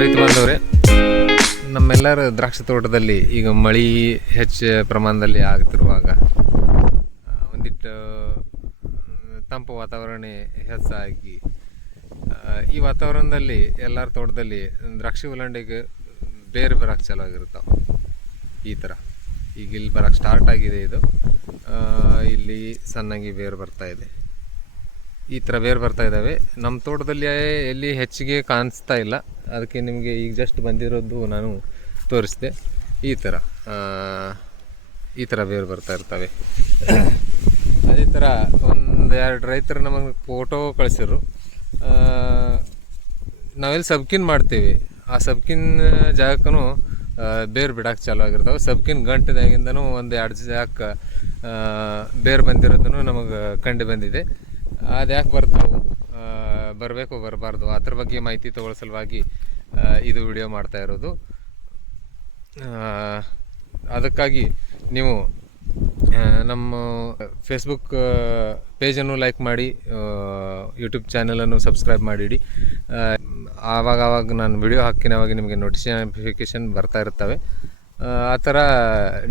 ರೈತ ಬಾಂಧವ್ರೆ, ನಮ್ಮೆಲ್ಲರ ದ್ರಾಕ್ಷಿ ತೋಟದಲ್ಲಿ ಈಗ ಮಳೆ ಹೆಚ್ಚು ಪ್ರಮಾಣದಲ್ಲಿ ಆಗ್ತಿರುವಾಗ ಒಂದಿಟ್ಟು ತಂಪು ವಾತಾವರಣ ಹೆಚ್ಚಾಗಿ ಈ ವಾತಾವರಣದಲ್ಲಿ ಎಲ್ಲರ ತೋಟದಲ್ಲಿ ದ್ರಾಕ್ಷಿ ಉಲ್ಲಂಡೆಗೆ ಬೇರೆ ಬರಕ್ಕೆ ಚಾಲು ಆಗಿರ್ತಾವೆ ಈ ಥರ ಈಗ ಇಲ್ಲಿ ಬರಕ್ಕೆ ಸ್ಟಾರ್ಟ್ ಆಗಿದೆ ಇದು. ಇಲ್ಲಿ ಸಣ್ಣಗೆ ಬೇರು ಬರ್ತಾ ಇದೆ. ಈ ಥರ ಬೇರು ಬರ್ತಾ ಇದ್ದಾವೆ ನಮ್ಮ ತೋಟದಲ್ಲಿ ಎಲ್ಲಿ ಹೆಚ್ಚಿಗೆ ಕಾಣಿಸ್ತಾ ಇಲ್ಲ. ಅದಕ್ಕೆ ನಿಮಗೆ ಈಗ ಜಸ್ಟ್ ಬಂದಿರೋದು ನಾನು ತೋರಿಸಿದೆ. ಈ ಥರ ಈ ಥರ ಬೇರು ಬರ್ತಾ ಇರ್ತವೆ. ಅದೇ ಥರ ಒಂದು ಎರಡು ರೈತರು ನಮಗೆ ಫೋಟೋ ಕಳಿಸಿದ್ರು. ನಾವೆಲ್ಲಿ ಸಬ್ಕಿನ್ ಮಾಡ್ತೀವಿ. ಆ ಸಬ್ಕಿನ್ ಜಾಗಕ್ಕೂ ಬೇರು ಬಿಡಕ್ಕೆ ಚಾಲು ಆಗಿರ್ತಾವೆ. ಸಬ್ಕಿನ್ ಗಂಟಿನಾಗಿಂದನೂ ಒಂದು ಎರಡು ಜಾಗಕ್ಕೆ ಬೇರು ಬಂದಿರೋದನ್ನು ನಮಗೆ ಕಂಡು ಬಂದಿದೆ. ಅದು ಯಾಕೆ ಬರ್ತಾವು ಬರಬೇಕು, ಬರಬಾರ್ದು. ಅದ್ರ ಬಗ್ಗೆ ಮಾಹಿತಿ ತಗೊಳ್ಳೋ ಸಲುವಾಗಿ ಇದು ವಿಡಿಯೋ ಮಾಡ್ತಾ ಇರೋದು. ಅದಕ್ಕಾಗಿ ನೀವು ನಮ್ಮ ಫೇಸ್ಬುಕ್ ಪೇಜನ್ನು ಲೈಕ್ ಮಾಡಿ ಯೂಟ್ಯೂಬ್ ಚಾನಲನ್ನು ಸಬ್ಸ್ಕ್ರೈಬ್ ಮಾಡಿಡಿ. ಆವಾಗ ಆವಾಗ ನಾನು ವಿಡಿಯೋ ಹಾಕಿನವಾಗ ನಿಮಗೆ ನೋಟಿಫಿಕೇಷನ್ ಬರ್ತಾ ಇರ್ತವೆ. ಆ, ಥರ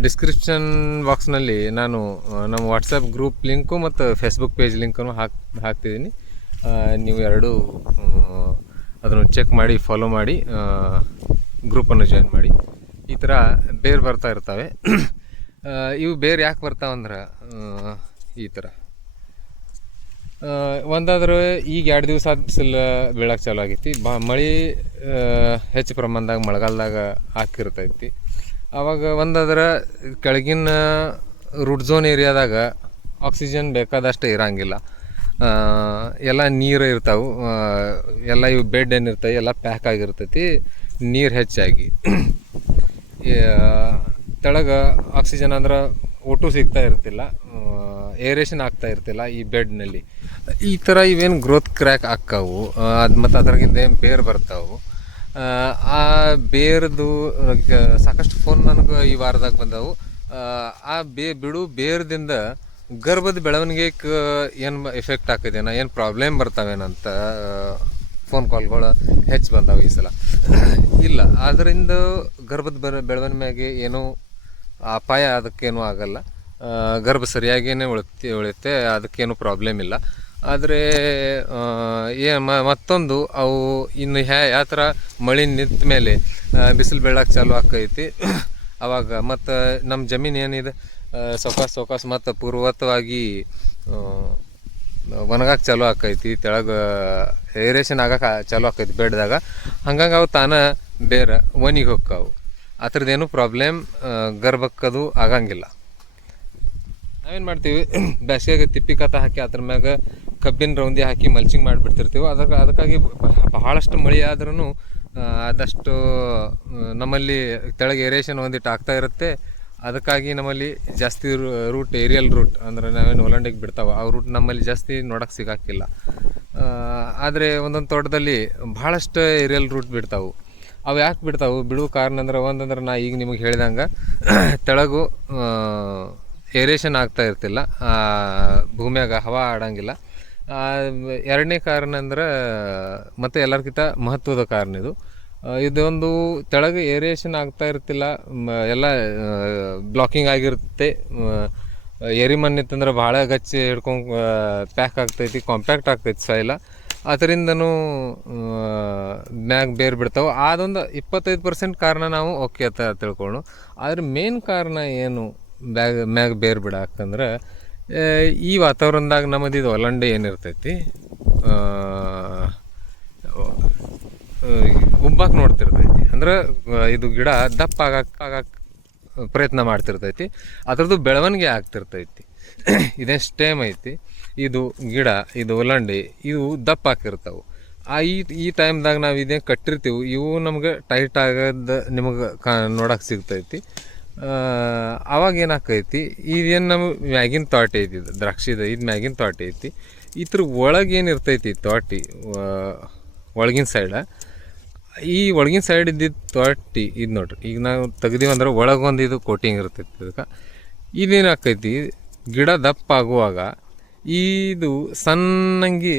ಡಿಸ್ಕ್ರಿಪ್ಷನ್ ಬಾಕ್ಸ್ನಲ್ಲಿ ನಾನು ನಮ್ಮ ವಾಟ್ಸಪ್ ಗ್ರೂಪ್ ಲಿಂಕು ಮತ್ತು ಫೇಸ್ಬುಕ್ ಪೇಜ್ ಲಿಂಕನ್ನು ಹಾಕಿ ಹಾಕ್ತಿದ್ದೀನಿ. ನೀವು ಎರಡೂ ಅದನ್ನು ಚೆಕ್ ಮಾಡಿ ಫಾಲೋ ಮಾಡಿ ಗ್ರೂಪನ್ನು ಜಾಯಿನ್ ಮಾಡಿ. ಈ ಥರ ಬೇರೆ ಬರ್ತಾ ಇರ್ತವೆ. ಇವು ಬೇರೆ ಯಾಕೆ ಬರ್ತಾವಂದ್ರೆ ಈ ಥರ. ಒಂದಾದ್ರೂ ಈಗ ಎರಡು ದಿವಸ ಆದ ಬಿಸಿಲು ಬೀಳಕ್ಕೆ ಚಾಲು ಆಗೈತಿ. ಬಾ ಮಳೆ ಹೆಚ್ಚು ಪ್ರಮಾಣದಾಗ ಮಳೆಗಾಲದಾಗ ಹಾಕಿರ್ತೈತಿ. ಆವಾಗ ಒಂದಾದ್ರೆ ಕೆಳಗಿನ ರೂಟ್ ಝೋನ್ ಏರಿಯಾದಾಗ ಆಕ್ಸಿಜನ್ ಬೇಕಾದಷ್ಟು ಇರೋಂಗಿಲ್ಲ. ಎಲ್ಲ ನೀರು ಇರ್ತಾವೆ. ಎಲ್ಲ ಇವು ಬೆಡ್ ಏನಿರ್ತವೆ, ಎಲ್ಲ ಪ್ಯಾಕ್ ಆಗಿರ್ತೈತಿ, ನೀರು ಹೆಚ್ಚಾಗಿ. ತೆಳಗ ಆಕ್ಸಿಜನ್ ಅಂದ್ರೆ ಒಟ್ಟು ಸಿಗ್ತಾ ಇರ್ತಿಲ್ಲ. ಏರೇಷನ್ ಆಗ್ತಾ ಇರ್ತಿಲ್ಲ ಈ ಬೆಡ್ನಲ್ಲಿ ಈ ಥರ ಇವೇನು ಗ್ರೋತ್ ಕ್ರ್ಯಾಕ್ ಆಕ್ಕಾವು ಅದು ಮತ್ತು ಅದ್ರಾಗಿಂದ ಏನು ಬೇರು ಬರ್ತಾವು. ಆ, ಬೇರ್ದು ಸಾಕಷ್ಟು ಫೋನ್ ನನಗೆ ಈ ವಾರದಾಗ ಬಂದವು. ಆ, ಬೇ ಬಿಡು ಬೇರ್ದಿಂದ ಗರ್ಭದ ಬೆಳವಣಿಗೆ ಏನು ಎಫೆಕ್ಟ್ ಆಕೈತೇನ ಏನು ಪ್ರಾಬ್ಲಮ್ ಬರ್ತಾವೇನಂತ ಫೋನ್ ಕಾಲ್ಗಳು ಹೆಚ್ಚು ಬಂದಾವೆ ಈ ಸಲ. ಇಲ್ಲ ಅದರಿಂದ ಗರ್ಭದ ಬರ ಬೆಳವಣಿಗೆ ಏನೂ ಅಪಾಯ ಅದಕ್ಕೇನೂ ಆಗಲ್ಲ. ಗರ್ಭ ಸರಿಯಾಗಿಯೇ ಉಳಿತೆ ಉಳಿಯುತ್ತೆ ಅದಕ್ಕೇನು ಪ್ರಾಬ್ಲಮ್ ಇಲ್ಲ. ಆದರೆ ಏ ಮತ್ತೊಂದು, ಅವು ಇನ್ನು ಹ್ಯಾ ಯಾವ ಥರ ಮಳೆ ನಿಂತ ಮೇಲೆ ಬಿಸಿಲು ಬೀಳಕ್ಕೆ ಚಾಲು ಆಕೈತಿ ಅವಾಗ ಮತ್ತು ನಮ್ಮ ಜಮೀನು ಏನಿದೆ ಸೊಕಾಸ್ ಸೊಕಾಸ್ ಮತ್ತು ಪೂರ್ವತವಾಗಿ ಒಣಗಕ್ಕೆ ಚಾಲು ಆಕೈತಿ ತೆಳಗ ಏರೇಷನ್ ಆಗಕ್ಕೆ ಚಾಲು ಆಕೈತಿ ಬೆಡ್ದಾಗ. ಹಂಗಂಗೆ ಅವು ತಾನ ಬೇರೆ ಒನಿಗೆ ಹೊಕ್ಕಾವು ಆ ಥರದ್ದೇನು ಪ್ರಾಬ್ಲಮ್ ಗರ್ಭಕ್ಕದು ಆಗಂಗಿಲ್ಲ. ನಾವೇನು ಮಾಡ್ತೀವಿ ಬೇಸಿಗೆಗೆ ತಿಪ್ಪಿ ಕತ್ತ ಹಾಕಿ ಅದ್ರ ಮ್ಯಾಗ ಕಬ್ಬಿನ ರೌಂದಿ ಹಾಕಿ ಮಲ್ಚಿಂಗ್ ಮಾಡಿಬಿಡ್ತಿರ್ತೀವಿ ಅದಕ್ಕೆ ಅದಕ್ಕಾಗಿ ಬಹಳಷ್ಟು ಮಳೆ ಆದ್ರೂ ಆದಷ್ಟು ನಮ್ಮಲ್ಲಿ ತೆಳಗೆ ಏರಿಯೇಷನ್ ಒಂದಿಟ್ಟು ಆಗ್ತಾ ಇರುತ್ತೆ. ಅದಕ್ಕಾಗಿ ನಮ್ಮಲ್ಲಿ ಜಾಸ್ತಿ ರೂಟ್, ಏರಿಯಲ್ ರೂಟ್ ಅಂದ್ರೆ ನಾವೇನು ಒಲಂಡಿಗೆ ಬಿಡ್ತಾವೆ, ಆ ರೂಟ್ ನಮ್ಮಲ್ಲಿ ಜಾಸ್ತಿ ನೋಡೋಕೆ ಸಿಗೋಕ್ಕಿಲ್ಲ ಆದರೆ ಒಂದೊಂದು ತೋಟದಲ್ಲಿ ಭಾಳಷ್ಟು ಏರಿಯಲ್ ರೂಟ್ ಬಿಡ್ತಾವೆ. ಅವು ಯಾಕೆ ಬಿಡ್ತಾವೆ? ಬಿಡುವ ಕಾರಣ ಅಂದ್ರೆ, ಒಂದಂದ್ರೆ ನಾ ಈಗ ನಿಮಗೆ ಹೇಳಿದಂಗೆ, ತೆಳಗು ಏರೇಷನ್ ಆಗ್ತಾ ಇರ್ತಿಲ್ಲ. ಭೂಮಿಯಾಗ ಹವಾ ಆಡಂಗಿಲ್ಲ. ಎರಡನೇ ಕಾರಣ ಅಂದ್ರೆ, ಮತ್ತೆ ಎಲ್ಲರಿಗಿಂತ ಮಹತ್ವದ ಕಾರಣ ಇದು. ಇದೊಂದು ತೆಳಗೆ ಏರಿಯೇಷನ್ ಆಗ್ತಾ ಇರ್ತಿಲ್ಲ ಎಲ್ಲ ಬ್ಲಾಕಿಂಗ್ ಆಗಿರುತ್ತೆ. ಏರಿ ಮಣ್ಣು ಇತ್ತಂದ್ರೆ ಭಾಳ ಗಚ್ಚಿ ಹಿಡ್ಕೊಂಡು ಪ್ಯಾಕ್ ಆಗ್ತೈತಿ, ಕಾಂಪ್ಯಾಕ್ಟ್ ಆಗ್ತೈತಿ ಸಾಯಿಲ. ಅದರಿಂದನೂ ಮ್ಯಾಗ್ ಬೇರು ಬಿಡ್ತಾವೆ. ಅದೊಂದು ಇಪ್ಪತ್ತೈದು ಪರ್ಸೆಂಟ್ ಕಾರಣ ನಾವು ಓಕೆ ಅಂತ ತಿಳ್ಕೊಳ್ಳೋಣ ಆದ್ರೆ ಮೇನ್ ಕಾರಣ ಏನು ಬ್ಯಾಗ್ ಮ್ಯಾಗ್ ಬೇರು ಬಿಡಾಕಂದ್ರೆ ಈ ವಾತಾವರಣದಾಗ ನಮ್ಮದು ಇದು ಒಲಂಡೆ ಏನಿರ್ತೈತಿ? ಉಬ್ಬಾಕ್ ನೋಡ್ತಿರ್ತೈತಿ. ಅಂದ್ರೆ ಇದು ಗಿಡ ದಪ್ಪ ಆಗಕ್ಕೆ ಆಗಕ್ಕೆ ಪ್ರಯತ್ನ ಮಾಡ್ತಿರ್ತೈತಿ. ಅದರದ್ದು ಬೆಳವಣಿಗೆ ಆಗ್ತಿರ್ತೈತಿ. ಇದೇ ಸ್ಟೇಮ್ ಐತಿ? ಇದು ಗಿಡ, ಇದು ಒಲಂಡೆ, ಇವು ದಪ್ಪ ಹಾಕಿರ್ತಾವೆ ಆ, ಈ ಈ ಟೈಮ್ದಾಗ ನಾವು ಇದೇ ಕಟ್ಟಿರ್ತೀವಿ, ಇವು ನಮ್ಗೆ ಟೈಟ್ ಆಗದ ನಿಮಗೆ ಕಾ ನೋಡಕ್ಕೆ ಸಿಗ್ತೈತಿ. ಅವಾಗ ಏನಾಕೈತಿ ಇದೇನು ನಮ್ಮ ಮ್ಯಾಗಿನ ತೋಟ ಐತಿ, ಇದು ದ್ರಾಕ್ಷಿದ, ಇದು ಮ್ಯಾಗಿನ ತೋಟ ಐತಿ. ಇದ್ರ ಒಳಗೆ ಏನಿರ್ತೈತಿ ತೋಟಿ ಒಳಗಿನ ಸೈಡ ಈ ಒಳಗಿನ ಸೈಡ್ ಇದ್ದಿದ್ದು ತೊಟ್ಟಿ ಇದು ನೋಡ್ರಿ, ಈಗ ನಾವು ತೆಗ್ದೀವಂದ್ರೆ ಒಳಗೊಂದು ಇದು ಕೋಟಿಂಗ್ ಇರ್ತೈತಿ ಅದಕ್ಕೆ ಇದೇನು ಆಕೈತಿ, ಗಿಡ ದಪ್ಪ ಆಗುವಾಗ ಇದು ಸಣ್ಣಂಗಿ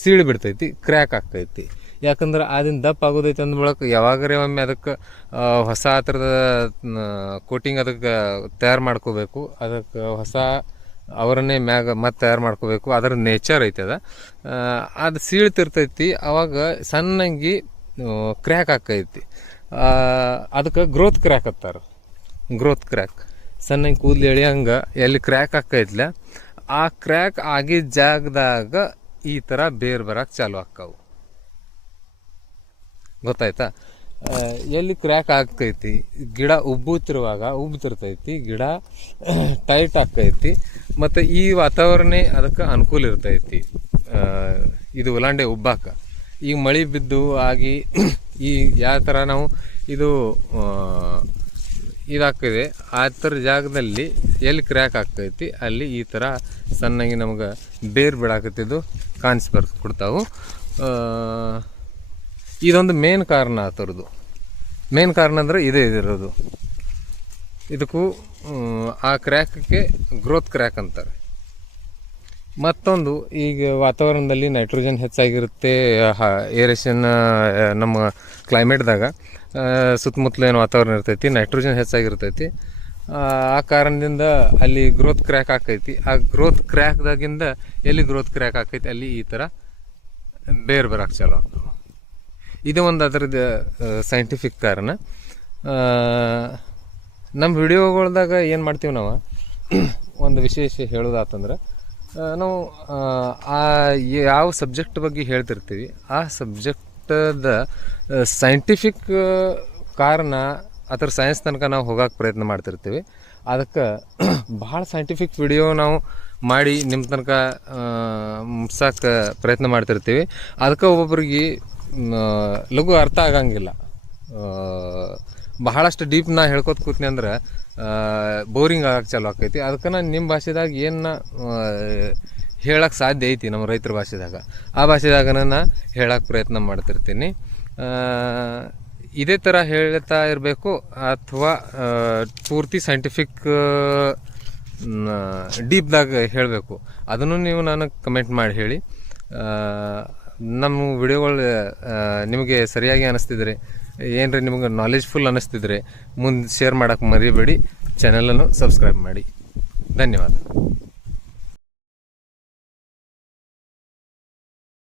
ಸೀಳು ಬಿಡ್ತೈತಿ ಕ್ರ್ಯಾಕ್ ಆಕೈತಿ ಯಾಕಂದ್ರೆ ಅದನ್ನ ದಪ್ಪ ಆಗೋದೈತೆ ಅಂದ್ಬಳಕ್ಕೆ ಬಳಕ ಯಾವಾಗರೇ ಒಮ್ಮೆ ಅದಕ್ಕೆ ಹೊಸ ಥರದ ಕೋಟಿಂಗ್ ಅದಕ್ಕೆ ತಯಾರು ಮಾಡ್ಕೋಬೇಕು. ಅದಕ್ಕೆ ಹೊಸ ಅವರನ್ನೇ ಮ್ಯಾಗ ಮತ್ತೆ ತಯಾರು ಮಾಡ್ಕೋಬೇಕು. ಅದರ ನೇಚರ್ ಐತೆ ಅದ. ಅದು ಸೀಳ್ತಿರ್ತೈತಿ. ಅವಾಗ ಸಣ್ಣಂಗಿ ಕ್ರ್ಯಾಕ್ ಆಕೈತಿ. ಅದಕ್ಕೆ ಗ್ರೋತ್ ಕ್ರ್ಯಾಕ್ ಅಂತಾರೆ. ಗ್ರೋತ್ ಕ್ರ್ಯಾಕ್ ಸಣ್ಣಂಗೆ ಕೂದಲು ಎಳಿಯಂಗೆ ಎಲ್ಲಿ ಕ್ರ್ಯಾಕ್ ಆಕೈತ್ಲ, ಆ ಕ್ರ್ಯಾಕ್ ಆಗಿದ್ದ ಜಾಗದಾಗ ಈ ಥರ ಬೇರ್ ಬರಕ್ಕೆ ಚಾಲು ಆಕ್ಕವು. ಗೊತ್ತಾಯ್ತಾ? ಎಲ್ಲಿ ಕ್ರ್ಯಾಕ್ ಆಗ್ತೈತಿ, ಗಿಡ ಉಬ್ಬುತ್ತಿರುವಾಗ ಉಬ್ಬುತ್ತಿರ್ತೈತಿ, ಗಿಡ ಟೈಟ್ ಆಗ್ತೈತಿ, ಮತ್ತು ಈ ವಾತಾವರಣ ಅದಕ್ಕೆ ಅನುಕೂಲ ಇರ್ತೈತಿ. ಇದು ಉಲಾಂಡೆ ಉಬ್ಬಾಕ. ಈಗ ಮಳೆ ಬಿದ್ದು ಆಗಿ ಈ ಯಾವ ಥರ ನಾವು ಇದು ಇದಾಗ್ತದೆ, ಆ ಥರ ಜಾಗದಲ್ಲಿ ಎಲ್ಲಿ ಕ್ರ್ಯಾಕ್ ಆಗ್ತೈತಿ, ಅಲ್ಲಿ ಈ ಥರ ಸಣ್ಣಗೆ ನಮ್ಗೆ ಬೇರ್ ಬಿಡಾಕತ್ತಿದ್ದು ಕಾಣಿಸ್ಬರ್ ಕೊಡ್ತಾವು. ಇದೊಂದು ಮೇನ್ ಕಾರಣ ಆ ಥರದ್ದು ಮೇನ್ ಕಾರಣ ಅಂದರೆ ಇದೇ ಇದಿರೋದು. ಇದಕ್ಕೂ ಆ ಕ್ರ್ಯಾಕ್ಗೆ ಗ್ರೋತ್ ಕ್ರ್ಯಾಕ್ ಅಂತಾರೆ. ಮತ್ತೊಂದು ಈಗ ವಾತಾವರಣದಲ್ಲಿ ನೈಟ್ರೋಜನ್ ಹೆಚ್ಚಾಗಿರುತ್ತೆ ಏರೇಷನ್ ನಮ್ಮ ಕ್ಲೈಮೇಟ್ದಾಗ ಸುತ್ತಮುತ್ತಲೇನು ವಾತಾವರಣ ಇರ್ತೈತಿ ನೈಟ್ರೋಜನ್ ಹೆಚ್ಚಾಗಿರ್ತೈತಿ. ಆ, ಆ ಕಾರಣದಿಂದ ಅಲ್ಲಿ ಗ್ರೋತ್ ಕ್ರ್ಯಾಕ್ ಆಕೈತಿ. ಆ ಗ್ರೋತ್ ಕ್ರ್ಯಾಕ್ದಾಗಿಂದ ಎಲ್ಲಿ ಗ್ರೋತ್ ಕ್ರ್ಯಾಕ್ ಆಕೈತಿ ಅಲ್ಲಿ ಈ ಥರ ಬೇರ್ ಬರಕ್ಕೆ ಚಾಲು ಆಗ್ತವೆ ಇದು ಒಂದು ಅದರದ್ದು ಸೈಂಟಿಫಿಕ್ ಕಾರಣ. ನಮ್ಮ ವಿಡಿಯೋಗಳ್ದಾಗ ಏನು ಮಾಡ್ತೀವಿ ನಾವು? ಒಂದು ವಿಶೇಷ ಹೇಳೋದಾತಂದ್ರೆ ನಾವು ಆ, ಯಾವ ಸಬ್ಜೆಕ್ಟ್ ಬಗ್ಗೆ ಹೇಳ್ತಿರ್ತೀವಿ ಆ ಸಬ್ಜೆಕ್ಟದ ಸೈಂಟಿಫಿಕ್ ಕಾರಣ ಅದರ ಸೈನ್ಸ್ ತನಕ ನಾವು ಹೋಗಕ್ಕೆ ಪ್ರಯತ್ನ ಮಾಡ್ತಿರ್ತೀವಿ. ಅದಕ್ಕೆ ಭಾಳ ಸೈಂಟಿಫಿಕ್ ವಿಡಿಯೋ ನಾವು ಮಾಡಿ ನಿಮ್ಮ ತನಕ ಮುಟ್ಸಕ್ಕೆ ಪ್ರಯತ್ನ ಮಾಡ್ತಿರ್ತೀವಿ. ಅದಕ್ಕೆ ಒಬ್ಬೊಬ್ರಿಗೆ ಲಘು ಅರ್ಥ ಆಗಂಗಿಲ್ಲ. ಬಹಳಷ್ಟು ಡೀಪ್ ನಾ ಹೇಳ್ಕೊತ ಕೂತ್ನಿ ಅಂದ್ರೆ ಬೋರಿಂಗ್ ಆಗಕ್ಕೆ ಚಾಲು ಆಕೈತಿ. ಅದಕ್ಕೆ ನಾನು ನಿಮ್ಮ ಭಾಷೆದಾಗ ಏನು ಹೇಳಕ್ಕೆ ಸಾಧ್ಯ ಐತಿ ನಮ್ಮ ರೈತರ ಭಾಷೆದಾಗ. ಆ ಭಾಷೆದಾಗ ನಾನು ಹೇಳಕ್ಕೆ ಪ್ರಯತ್ನ ಮಾಡ್ತಿರ್ತೀನಿ. ಇದೇ ಥರ ಹೇಳ್ತಾ ಇರಬೇಕು ಅಥವಾ ಪೂರ್ತಿ ಸೈಂಟಿಫಿಕ್ ಡೀಪ್ದಾಗ ಹೇಳಬೇಕು. ಅದನ್ನು ನೀವು ನನಗೆ ಕಮೆಂಟ್ ಮಾಡಿ ಹೇಳಿ. ನಮ್ಮ ವಿಡಿಯೋಗಳು ನಿಮಗೆ ಸರಿಯಾಗಿ ಅನ್ನಿಸ್ತಿದ್ರೆ ಏನ್ರಿ ನಿಮಗೆ ನಾಲೆಜ್ಫುಲ್ ಅನ್ನಿಸ್ತಿದ್ರೆ ಮುಂದೆ ಶೇರ್ ಮಾಡೋಕ್ಕೆ ಮರಿಬೇಡಿ ಚಾನಲನ್ನು ಸಬ್ಸ್ಕ್ರೈಬ್ ಮಾಡಿ. ಧನ್ಯವಾದ.